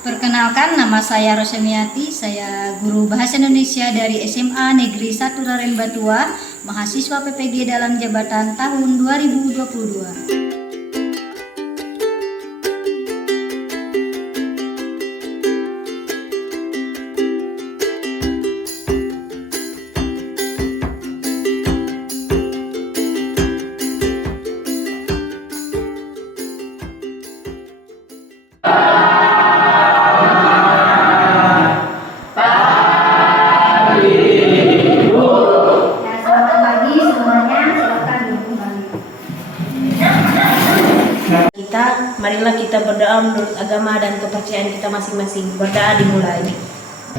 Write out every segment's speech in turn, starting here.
Perkenalkan, nama saya Rosemiati, saya guru Bahasa Indonesia dari SMA Negeri 1 Raren Batua, mahasiswa PPG dalam jabatan tahun 2022. Marilah kita berdoa menurut agama dan kepercayaan kita masing-masing. Berdoa dimulai.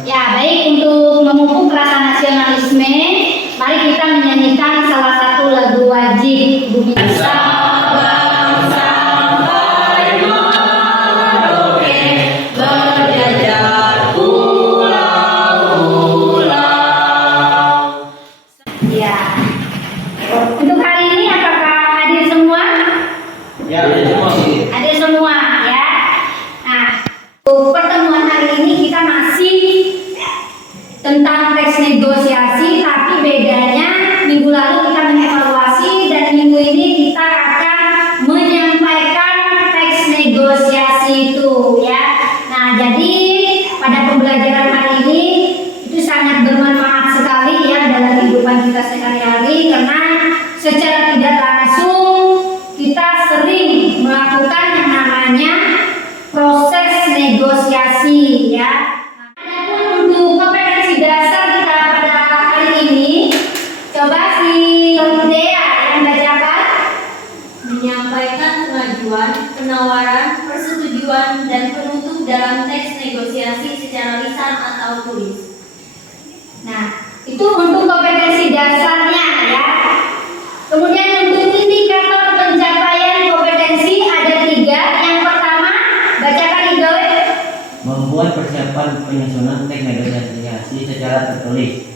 Ya, baik, untuk memupuk rasa nasionalisme, mari kita menyanyikan salah satu lagu wajib Bumi Nusa. Untuk hari ini apakah hadir semua? Ya, Hadir semua ya. Nah, untuk pertemuan hari ini kita masih tentang teks negosiasi, tapi bedanya minggu lalu kita mengevaluasi dan minggu ini kita akan menyampaikan teks negosiasi itu ya. Nah, jadi pada pembelajaran hari ini itu sangat bermanfaat sekali ya dalam kehidupan kita sehari-hari, karena secara tidak langsung kita sering melakukan yang namanya proses negosiasi ya. Adapun untuk kompetensi dasar kita pada hari ini, coba si Dea yang bacakan. Menyampaikan pengajuan, penawaran, persetujuan, dan penutup dalam teks negosiasi secara lisan atau tulis. Nah, itu untuk kompetensi dasarnya ya. Kemudian untuk indikator pencapaian kompetensi ada 3. Yang pertama, bacakan Igawe. membuat persiapan penyusunan teks negosiasi secara tertulis.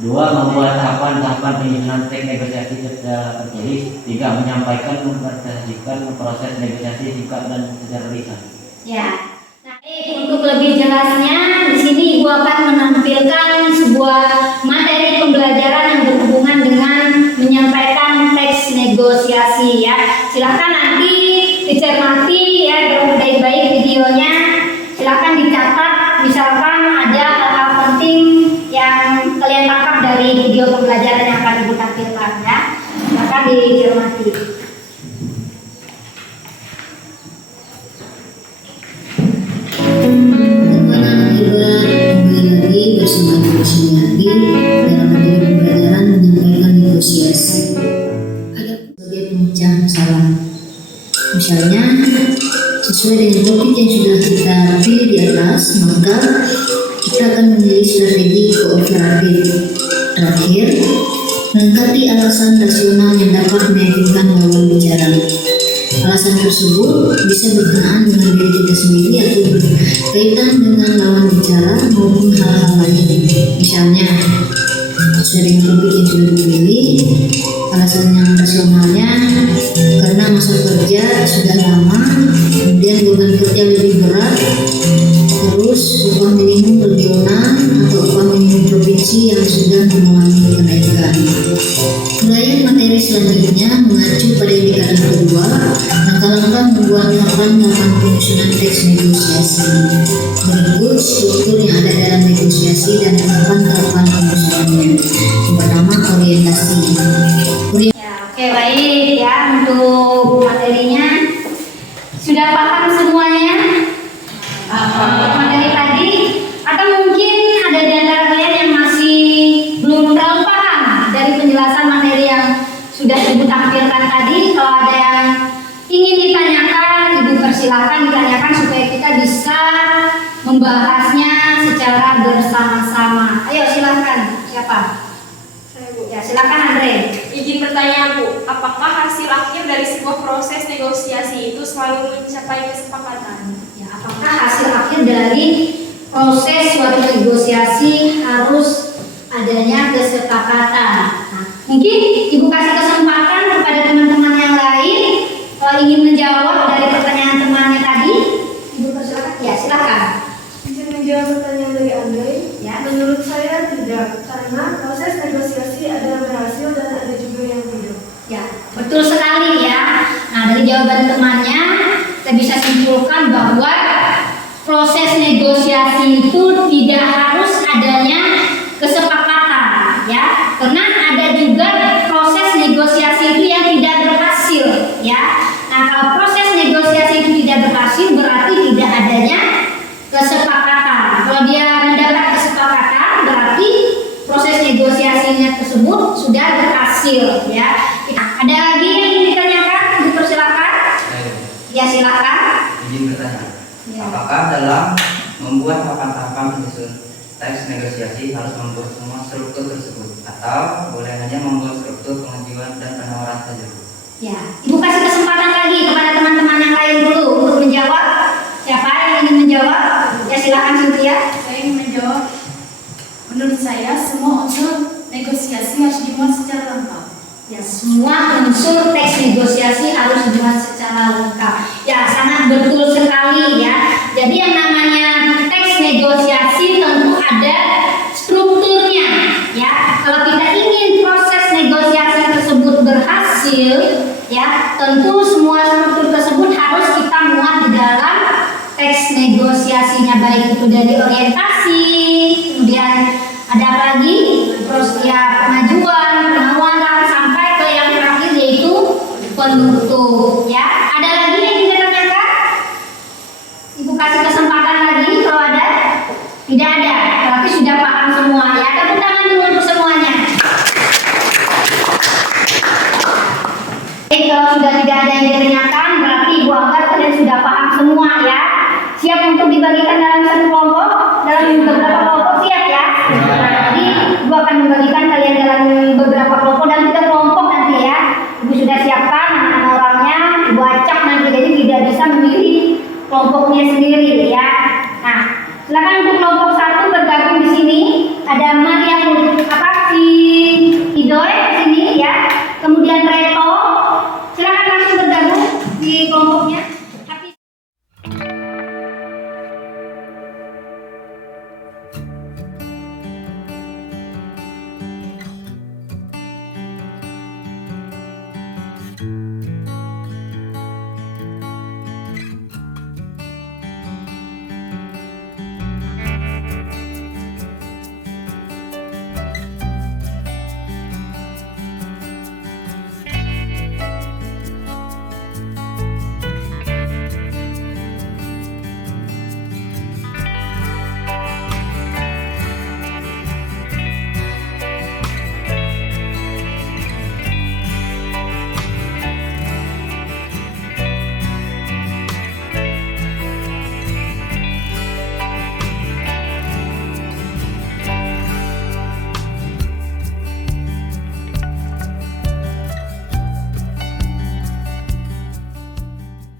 2. Membuat tahapan-tahapan penyusunan teks negosiasi secara tertulis. 3. Menyampaikan mempresentasikan proses negosiasi singkat dan secara lisan. Ya. Nah, untuk lebih jelasnya di sini Ibu akan menampilkan sebuah materi pembelajaran yang berhubungan dengan menyampaikan teks negosiasi ya. Silakan nanti dicermati ya dengan baik-baik videonya. Silakan dicatat, misalkan ada hal-hal penting yang kalian tangkap dari video pembelajaran yang akan Ibu tampilkan ya. Silakan dicermati. Kembali lagi bersama Ibu Sumiati dalam materi pembelajaran menyampaikan negosiasi. Ada sebagai pemecah masalah. Misalnya, sesuai dengan topik yang sudah kita pilih di atas, maka kita akan memilih strategi kooperatif. Terakhir, melengkapi alasan rasional yang dapat meyakinkan lawan bicara. Alasan tersebut bisa berkenaan dengan diri kita sendiri atau berkaitan dengan lawan bicara maupun hal-hal lain. Misalnya, sesuai dengan topik yang sudah dipilih, alasan yang rasionalnya karena masa kerja sudah lama, kemudian beban kerja lebih berat, terus upah minimum regional atau upah minimum provinsi yang sudah mengalami kenaikan. Uraian materi selanjutnya mengacu pada indikator kedua, langkah-langkah membuat tahapan penyusunan teks negosiasi. Berikut struktur yang ada dalam negosiasi dan tahapan penyusunannya. Yang pertama, orientasi. Ya, oke, baik ya, untuk materinya sudah paham semuanya? Materi tadi, atau mungkin ada di antara kalian yang masih belum terlalu paham dari penjelasan materi yang sudah Ibu tampilkan tadi. Kalau ada yang ingin ditanyakan, Ibu persilakan ditanyakan supaya kita bisa membahasnya secara bersama-sama. Ayo silakan, siapa? Ya, silakan Andre. Izin bertanya Bu, apakah hasil akhir dari sebuah proses negosiasi itu selalu mencapai kesepakatan? Ya, apakah hasil akhir dari proses suatu negosiasi harus adanya kesepakatan? Nah, mungkin ingin menjawab dari pertanyaan temannya tadi, Ibu persilakan. Ya, silakan. Izin menjawab pertanyaan dari Andre. Ya. Menurut saya tidak, karena proses negosiasi ada berhasil dan ada juga yang tidak. Ya, betul sekali ya. Nah, dari jawaban temannya, kita bisa simpulkan bahwa proses negosiasi itu tidak harus adanya kesepakatan, ya. Karena ada juga proses negosiasi itu yang tidak berhasil, ya. Nah, kalau proses negosiasi itu tidak berhasil, berarti tidak adanya kesepakatan. Kalau dia mendapat kesepakatan, berarti proses negosiasinya tersebut sudah berhasil, ya. Ada lagi yang ingin ditanyakan? Dipersilakan. Ya, silakan. Izin bertanya, Ya. apakah dalam membuat tahapan-tahapan penyusun teks negosiasi harus membuat semua struktur tersebut atau boleh hanya membuat struktur pengajuan dan penawaran saja? Ya, Ibu kasih kesempatan lagi kepada teman-teman yang lain dulu untuk menjawab. Siapa yang ingin menjawab? Ya, silakan Cynthia. Saya ingin menjawab, menurut saya semua unsur negosiasi harus dimuat secara lengkap. Ya, semua unsur teks negosiasi harus dibuat secara lengkap. Ya, sangat betul sekali ya. Jadi yang namanya teks negosiasi tentu ada strukturnya ya. Kalau kita ingin proses negosiasi tersebut berhasil ya, tentu semua struktur tersebut harus kita muat di dalam teks negosiasinya, baik itu dari orientasi, kemudian ada apa lagi? Terus ya pengajuan, penawaran sampai ke yang terakhir yaitu penutup ya. Ada lagi yang ingin ditanyakan? Ibu kasih kesempatan lagi kalau ada. Tidak ada, berarti sudah paham semua ya. Tepuk tangan dulu untuk semuanya. Oke, kalau sudah tidak ada yang ditanyakan, berarti Ibu anggap kalian sudah paham semua ya. Siap untuk dibagikan dalam satu kelompok, dalam beberapa kelompok, siap ya. Jadi Ibu akan membagikan kalian dalam beberapa kelompok dan kita kelompok nanti ya. Ibu sudah siapkan nama orangnya, Ibu acak nanti, jadi tidak bisa memilih kelompoknya sendiri ya. Nah, silakan untuk kelompok 1 bergabung di sini. Ada Maria si Idoy di sini ya. Kemudian Reto, silakan langsung bergabung di kelompoknya.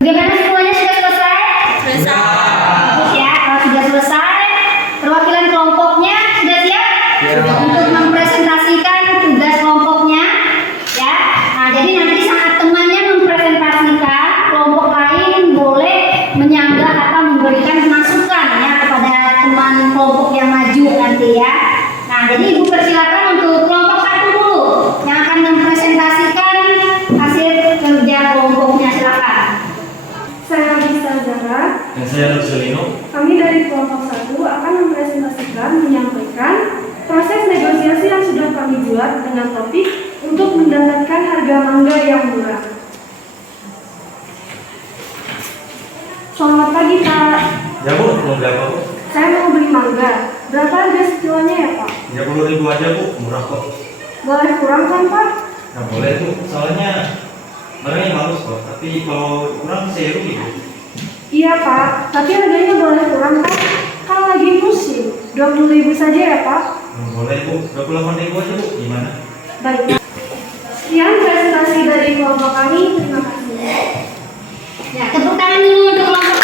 Bagaimana semuanya sudah selesai? Bagus ya, kalau sudah selesai, perwakilan kelompoknya sudah siap untuk mempresentasikan tugas kelompoknya, ya. Nah, jadi nanti saat temannya mempresentasikan, kelompok lain boleh menyanggah atau memberikan masukan ya kepada teman kelompok yang maju nanti ya. Nah, jadi Ibu persilakan untuk kelompok 1 dulu yang akan mempresentasikan hasil kerja kelompoknya, silakan. Saya Lisa Zara. Dan saya Lutsulino. Kami dari kelompok 1 akan mempresentasikan, menyampaikan proses negosiasi yang sudah kami buat dengan topik untuk mendapatkan harga mangga yang murah. Selamat pagi, Pak. Ya Bu, mau berapa Bu? Saya mau beli mangga. Berapa harga sekilonya ya, Pak? 30.000 aja Bu, murah kok. Boleh kurang kan, Pak? Nah boleh Bu, soalnya barangnya bagus kok, tapi kalau kurang saya rugi Bu. Iya, Pak. Tapi harganya boleh kurang, Pak? Kan lagi musim. 20.000 saja ya, Pak? Nah, boleh Bu, 28.000 aja Bu, gimana? Baik. Sekian presentasi dari kelompok kami. Terima kasih. Ya, tepuk tangan dulu untuk kelompok.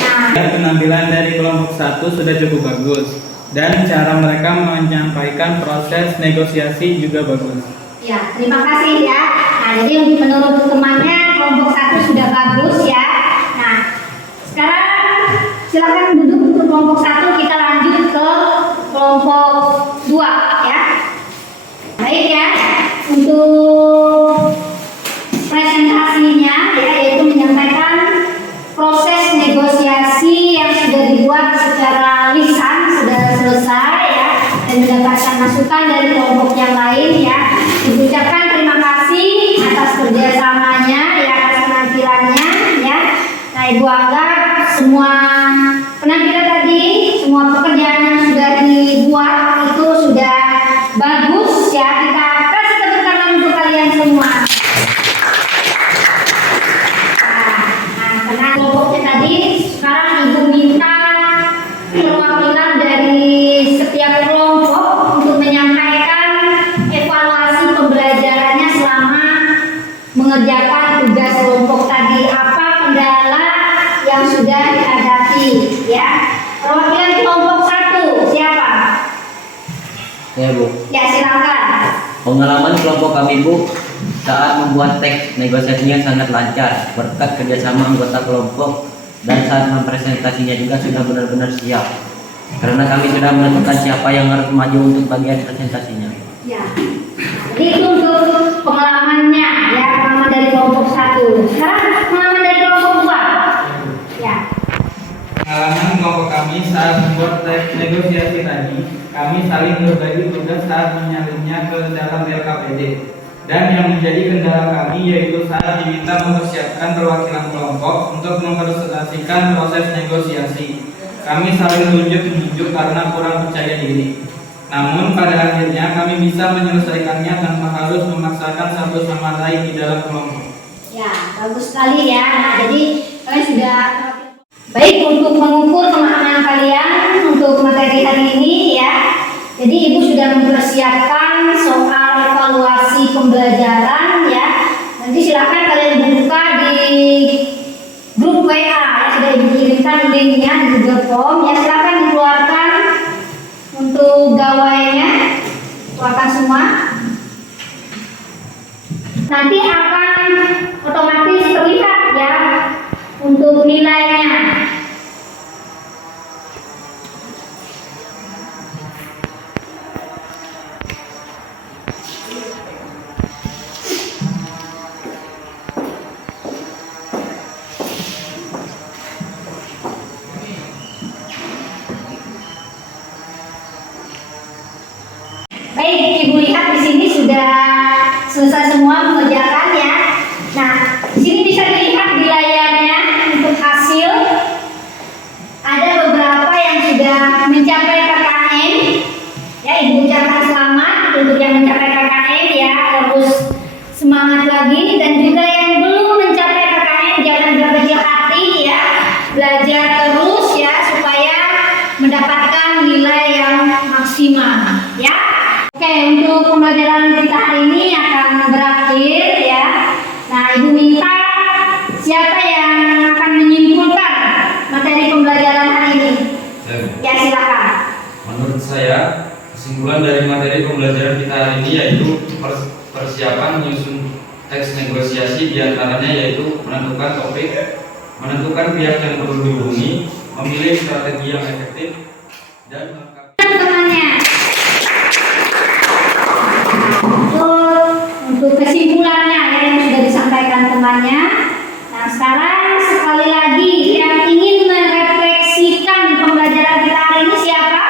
Nah, Penampilan dari kelompok 1 sudah cukup bagus dan cara mereka menyampaikan proses negosiasi juga bagus. Ya, terima kasih ya. Nah, jadi menurut temannya kelompok 1 sudah bagus ya. Nah, sekarang silakan duduk untuk kelompok 1, kita lanjut ke kelompok 2 ya. Baik ya, untuk presentasinya ya, yaitu menyampaikan proses negosiasi yang sudah dibuat secara lisan sudah selesai ya, dan mendapatkan masukan dari kelompok yang lain ya. Diucapkan terima kasih atas kerjasamanya ya, atas penampilannya ya. Nah, Ibu anggap semua penampilan tadi, semua pekerjaan yang sudah dibuat itu sudah bagus ya. Kita kasih tepuk tangan untuk kalian semua. Nah, karena kelompoknya tadi, sekarang Ibu minta perwakilan dari setiap kelompok untuk menyampaikan evaluasi pembelajarannya selama mengerjakan tugas kelompok tadi. Apa kendala yang sudah dihadapi ya. Perwakilan kelompok 1 siapa? Ya Bu. Ya, silakan. Pengalaman kelompok kami Bu saat membuat teks negosiasinya sangat lancar berkat kerjasama anggota kelompok, dan saat mempresentasinya juga sudah benar-benar siap karena kami sudah menentukan siapa yang harus maju untuk bagian presentasinya. Ya. Jadi itu untuk pengalamannya ya, pengalaman dari kelompok 1. Sekarang pengalaman dari kelompok 2. Ya. Pengalaman kelompok kami saat membuat teks negosiasi tadi, kami saling berbagi tugas saat menyalinnya ke dalam LKPD. Dan yang menjadi kendala kami yaitu saat diminta mempersiapkan perwakilan kelompok untuk mempresentasikan proses negosiasi. Kami saling tunjuk-menunjuk karena kurang percaya diri. Namun pada akhirnya kami bisa menyelesaikannya tanpa harus memaksakan satu sama lain di dalam kelompok. Ya, bagus sekali ya. Nah, jadi kalian sudah baik untuk mengukur pemahaman kalian untuk materi hari ini ya. Jadi Ibu sudah mempersiapkan soal evaluasi pembelajaran ya. Nanti silakan kalian buka di grup WA ya, sudah Ibu kirimkan linknya di Google Form ya. Silakan dikeluarkan untuk gawainya, keluarkan semua. Nanti akan otomatis terlihat ya untuk nilainya. Baik, Ibu lihat di sini sudah selesai semua mengerjakan ya. Nah, di sini bisa dilihat di layarnya untuk hasil. Ada beberapa yang sudah mencapai KKM. Ya, Ibu ucapkan selamat untuk yang mencapai KKM ya. Terus semangat lagi, dan juga yang belum mencapai KKM jangan berkecil hati ya. Belajar terus ya supaya mendapatkan nilai yang maksimal ya. Oke, untuk pembelajaran kita hari ini akan berakhir ya. Nah, Ibu minta siapa yang akan menyimpulkan materi pembelajaran hari ini? Ya, silakan. Menurut saya, kesimpulan dari materi pembelajaran kita hari ini yaitu persiapan menyusun teks negosiasi, diantaranya yaitu menentukan topik, menentukan pihak yang perlu dihubungi, memilih strategi yang efektif, dan temannya. Untuk kesimpulannya ya, yang sudah disampaikan temannya. Nah, sekarang sekali lagi yang ingin merefleksikan pembelajaran kita hari ini siapa?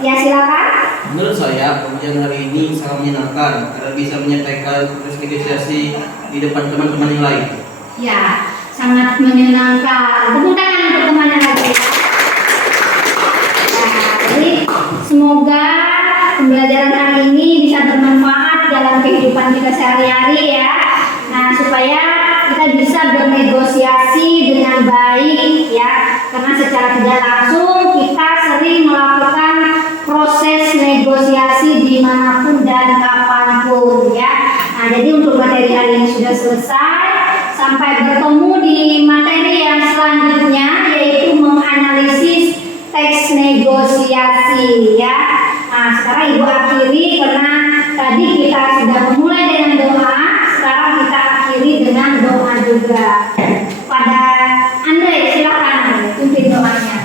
Ya, silakan. Menurut saya, pembelajaran hari ini sangat menyenangkan karena bisa menyampaikan proses negosiasi di depan teman-teman yang lain. Ya, sangat menyenangkan. Tepuk tangan untuk temannya lagi. Ya, jadi semoga pembelajaran hari ini bisa bermanfaat dalam kehidupan kita sehari-hari ya. Nah, supaya kita bisa bernegosiasi dengan baik ya. Karena secara tidak langsung kita sering melakukan proses negosiasi dimanapun dan kapanpun ya. Nah, jadi untuk materi hari ini sudah selesai. Sampai bertemu di materi yang selanjutnya, yaitu menganalisis teks negosiasi ya. Nah, sekarang Ibu akhiri karena tadi kita sudah memulai dengan doa, sekarang kita akhiri dengan doa juga. Pada Andre, silakan pimpin doanya.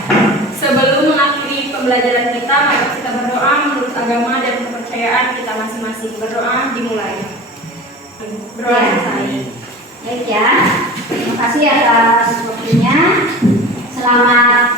Sebelum mengakhiri pembelajaran kita, mari kita berdoa menurut agama dan kepercayaan kita masing-masing. Berdoa dimulai. Berdoa Ya. selesai. Baik ya, terima kasih atas waktunya. Selamat